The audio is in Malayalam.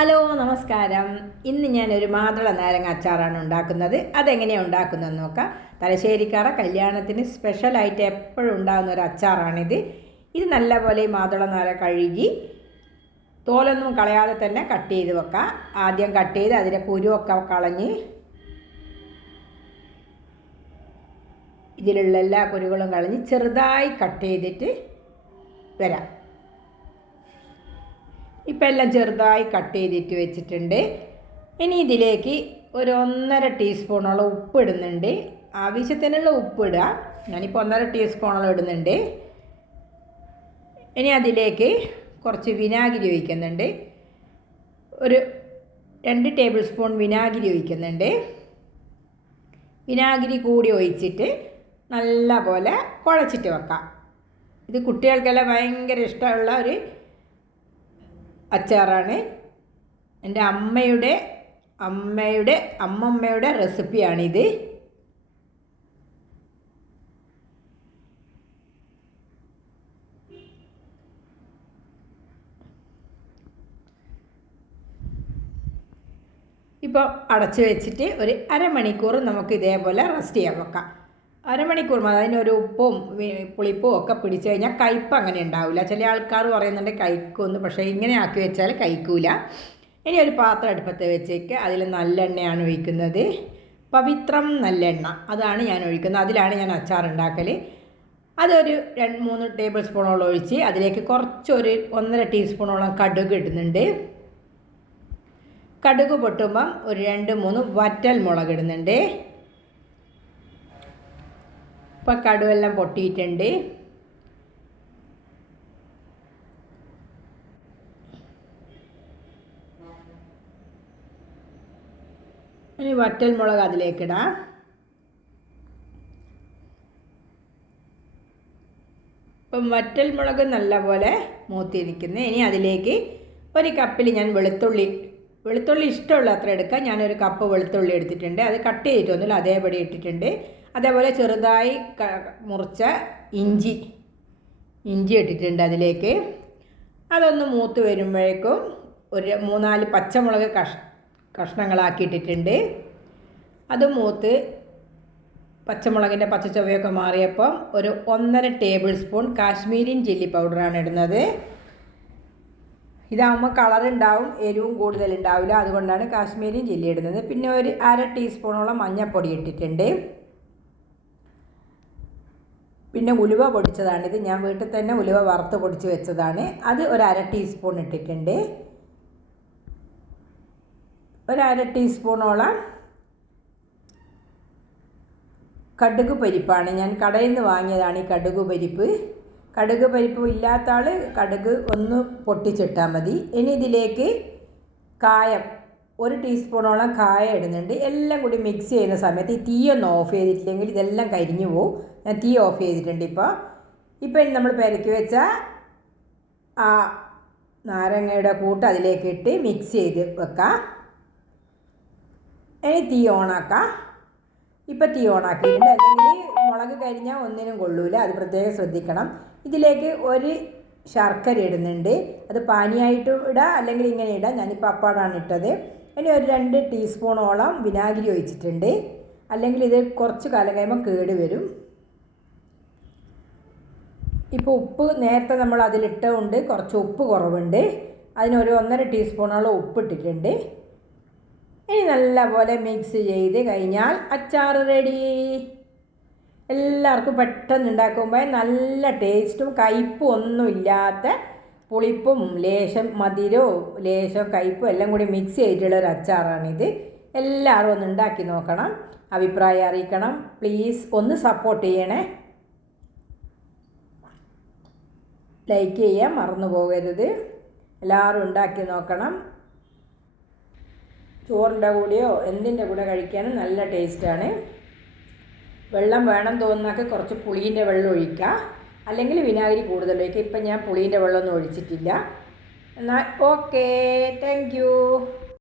ഹലോ നമസ്കാരം. ഇന്ന് ഞാനൊരു മാതള നാരങ്ങ അച്ചാറാണ് ഉണ്ടാക്കുന്നത്. അതെങ്ങനെയാണ് ഉണ്ടാക്കുന്നതെന്ന് നോക്കാം. തലശ്ശേരിക്കാറ കല്യാണത്തിന് സ്പെഷ്യലായിട്ട് എപ്പോഴും ഉണ്ടാകുന്ന ഒരു അച്ചാറാണിത്. ഇത് നല്ലപോലെ മാതള നാരങ്ങ കഴുകി തോലൊന്നും കളയാതെ തന്നെ കട്ട് ചെയ്ത് വെക്കാം. ആദ്യം കട്ട് ചെയ്ത് അതിൻ്റെ കുരുവൊക്കെ കളഞ്ഞ് ഇതിലുള്ള എല്ലാ കുരുകളും കളഞ്ഞ് ചെറുതായി കട്ട് ചെയ്തിട്ട് വരാം. ഇപ്പം എല്ലാം ചെറുതായി കട്ട് ചെയ്തിട്ട് വെച്ചിട്ടുണ്ട്. ഇനി ഇതിലേക്ക് ഒരു 1.5 ടീസ്പൂണോളം ഉപ്പ് ഇടുന്നുണ്ട്. ആവശ്യത്തിനുള്ള ഉപ്പ് ഇടുക. ഞാനിപ്പോൾ 1.5 ടീസ്പൂണോളം ഇടുന്നുണ്ട്. ഇനി അതിലേക്ക് കുറച്ച് വിനാഗിരി ഒഴിക്കുന്നുണ്ട്. ഒരു 2 ടേബിൾ സ്പൂൺ വിനാഗിരി ഒഴിക്കുന്നുണ്ട്. വിനാഗിരി കൂടി ഒഴിച്ചിട്ട് നല്ല പോലെ കുഴച്ചിട്ട് വെക്കാം. ഇത് കുട്ടികൾക്കെല്ലാം ഭയങ്കര ഇഷ്ടമുള്ള ഒരു അച്ചാറാണ്. എൻ്റെ അമ്മമ്മയുടെ റെസിപ്പിയാണിത്. ഇപ്പോൾ അടച്ചു വെച്ചിട്ട് ഒരു അരമണിക്കൂർ നമുക്ക് ഇതേപോലെ റെസ്റ്റ് ചെയ്യാൻ വെക്കാം. അരമണിക്കൂർ മതി. അതിനൊരു ഉപ്പും പുളിപ്പും ഒക്കെ പിടിച്ചു കഴിഞ്ഞാൽ കയ്പ്പ് അങ്ങനെ ഉണ്ടാവില്ല. ചില ആൾക്കാർ പറയുന്നുണ്ട് കയ്ക്കുമെന്ന്, പക്ഷേ ഇങ്ങനെ ആക്കി വെച്ചാൽ കയ്ക്കൂല. ഇനി ഒരു പാത്രം അടുപ്പത്ത് വെച്ചേക്ക്. അതിൽ നല്ലെണ്ണയാണ് ഒഴിക്കുന്നത്. പവിത്രം നല്ലെണ്ണ അതാണ് ഞാൻ ഒഴിക്കുന്നത്. അതിലാണ് ഞാൻ അച്ചാർ ഉണ്ടാക്കൽ. അതൊരു 2-3 ടേബിൾ സ്പൂണോളം ഒഴിച്ച് അതിലേക്ക് കുറച്ചൊരു 1.5 ടീസ്പൂണോളം കടുക് ഇടുന്നുണ്ട്. കടുക് പൊട്ടുമ്പം ഒരു 2-3 വറ്റൽ മുളക് ഇടുന്നുണ്ട്. ഇപ്പം കടുവെല്ലാം പൊട്ടിയിട്ടുണ്ട്. ഇനി വറ്റൽ മുളക് അതിലേക്കിടാം. ഇപ്പം വറ്റൽ മുളക് നല്ലപോലെ മൂത്തിരിക്കുന്നു. ഇനി അതിലേക്ക് ഒരു കപ്പിൽ ഞാൻ വെളുത്തുള്ളി ഇഷ്ടമുള്ള അത്ര എടുക്കാം. ഞാനൊരു കപ്പ് വെളുത്തുള്ളി എടുത്തിട്ടുണ്ട്. അത് കട്ട് ചെയ്തിട്ടൊന്നുമില്ല, അതേപടി ഇട്ടിട്ടുണ്ട്. അതേപോലെ ചെറുതായി മുറിച്ച ഇഞ്ചി ഇട്ടിട്ടുണ്ട് അതിലേക്ക്. അതൊന്ന് മൂത്ത് വരുമ്പോഴേക്കും ഒരു 3-4 പച്ചമുളക് കഷ്ണങ്ങളാക്കിയിട്ടിട്ടുണ്ട്. അത് മൂത്ത് പച്ചമുളകിൻ്റെ പച്ചച്ചുവയൊക്കെ മാറിയപ്പം ഒരു 1.5 ടേബിൾ സ്പൂൺ കാശ്മീരിയൻ ചില്ലി പൗഡറാണ് ഇടുന്നത്. ഇതാകുമ്പോൾ കളറുണ്ടാവും, എരിവും കൂടുതലുണ്ടാവില്ല. അതുകൊണ്ടാണ് കാശ്മീരിയൻ ചില്ലി ഇടുന്നത്. പിന്നെ ഒരു 1/2 ടീസ്പൂണോളം മഞ്ഞൾപ്പൊടി ഇട്ടിട്ടുണ്ട്. പിന്നെ ഉലുവ പൊടിച്ചതാണിത്. ഞാൻ വീട്ടിൽ തന്നെ ഉലുവ വറുത്ത് പൊടിച്ച് വെച്ചതാണ്. അത് ഒരു 1/2 ടീസ്പൂൺ ഇട്ടിട്ടുണ്ട്. ഒരു 1/2 ടീസ്പൂണോളം കടുക് പരിപ്പാണ്. ഞാൻ കടയിൽ നിന്ന് വാങ്ങിയതാണ് ഈ കടുക് പരിപ്പ് ഇല്ലാത്ത ആൾ കടുക് ഒന്ന് പൊട്ടിച്ചിട്ടാൽ മതി. ഇനി ഇതിലേക്ക് കായം 1 ടീസ്പൂണോളം കായം ഇടുന്നുണ്ട്. എല്ലാം കൂടി മിക്സ് ചെയ്യുന്ന സമയത്ത് ഈ തീയൊന്ന് ഓഫ് ചെയ്തിട്ടില്ലെങ്കിൽ ഇതെല്ലാം കരിഞ്ഞു പോവും. ഞാൻ തീ ഓഫ് ചെയ്തിട്ടുണ്ട്. ഇപ്പം നമ്മൾ പെരക്കി വെച്ച ആ നാരങ്ങയുടെ കൂട്ട് അതിലേക്ക് ഇട്ട് മിക്സ് ചെയ്ത് വെക്കാം. ഇനി തീ ഓണാക്കാം. ഇപ്പം തീ ഓണാക്കിയിട്ടുണ്ട്. അല്ലെങ്കിൽ മുളക് കരിഞ്ഞാൽ ഒന്നിനും കൊള്ളൂല, അത് പ്രത്യേകം ശ്രദ്ധിക്കണം. ഇതിലേക്ക് ഒരു ശർക്കര ഇടുന്നുണ്ട്. അത് പാനിയായിട്ടും ഇടാം, അല്ലെങ്കിൽ ഇങ്ങനെ ഇടാം. ഞാനിപ്പോൾ അപ്പാടാണ് ഇട്ടത്. ഇനി ഒരു 2 ടീസ്പൂണോളം വിനാഗിരി ഒഴിച്ചിട്ടുണ്ട്. അല്ലെങ്കിൽ ഇത് കുറച്ച് കാലം കഴിയുമ്പോൾ കേട് വരും. ഇപ്പോൾ ഉപ്പ് നേരത്തെ നമ്മൾ അതിലിട്ടുകൊണ്ട് കുറച്ച് ഉപ്പ് കുറവുണ്ട്. അതിനൊരു 1.5 ടീസ്പൂണോളം ഉപ്പിട്ടിട്ടുണ്ട്. ഇനി നല്ലപോലെ മിക്സ് ചെയ്ത് കഴിഞ്ഞാൽ അച്ചാർ റെഡി. എല്ലാവർക്കും പെട്ടെന്ന് ഉണ്ടാക്കുമ്പോൾ നല്ല ടേസ്റ്റും കയ്പും ഒന്നുമില്ലാത്ത, പുളിപ്പും ലേശം മധുരവും ലേശം കയ്പും എല്ലാം കൂടി മിക്സ് ചെയ്തിട്ടുള്ളൊരു അച്ചാറാണിത്. എല്ലാവരും ഒന്ന് ഉണ്ടാക്കി നോക്കണം, അഭിപ്രായം അറിയിക്കണം. പ്ലീസ് ഒന്ന് സപ്പോർട്ട് ചെയ്യണേ. ലൈക്ക് ചെയ്യാൻ മറന്നു പോകരുത്. എല്ലാവരും ഉണ്ടാക്കി നോക്കണം. ചോറിൻ്റെ കൂടെയോ എന്തിൻ്റെ കൂടെ കഴിക്കാനും നല്ല ടേസ്റ്റാണ്. വെള്ളം വേണം തോന്നുന്നൊക്കെ കുറച്ച് പുളീൻ്റെ വെള്ളം ഒഴിക്കുക, അല്ലെങ്കിൽ വിനാഗിരി കൂടുതൽ ഒഴിക്കുക. ഇപ്പം ഞാൻ പുളീൻ്റെ വെള്ളമൊന്നും ഒഴിച്ചിട്ടില്ല. എന്നാൽ ഓക്കേ, താങ്ക് യു.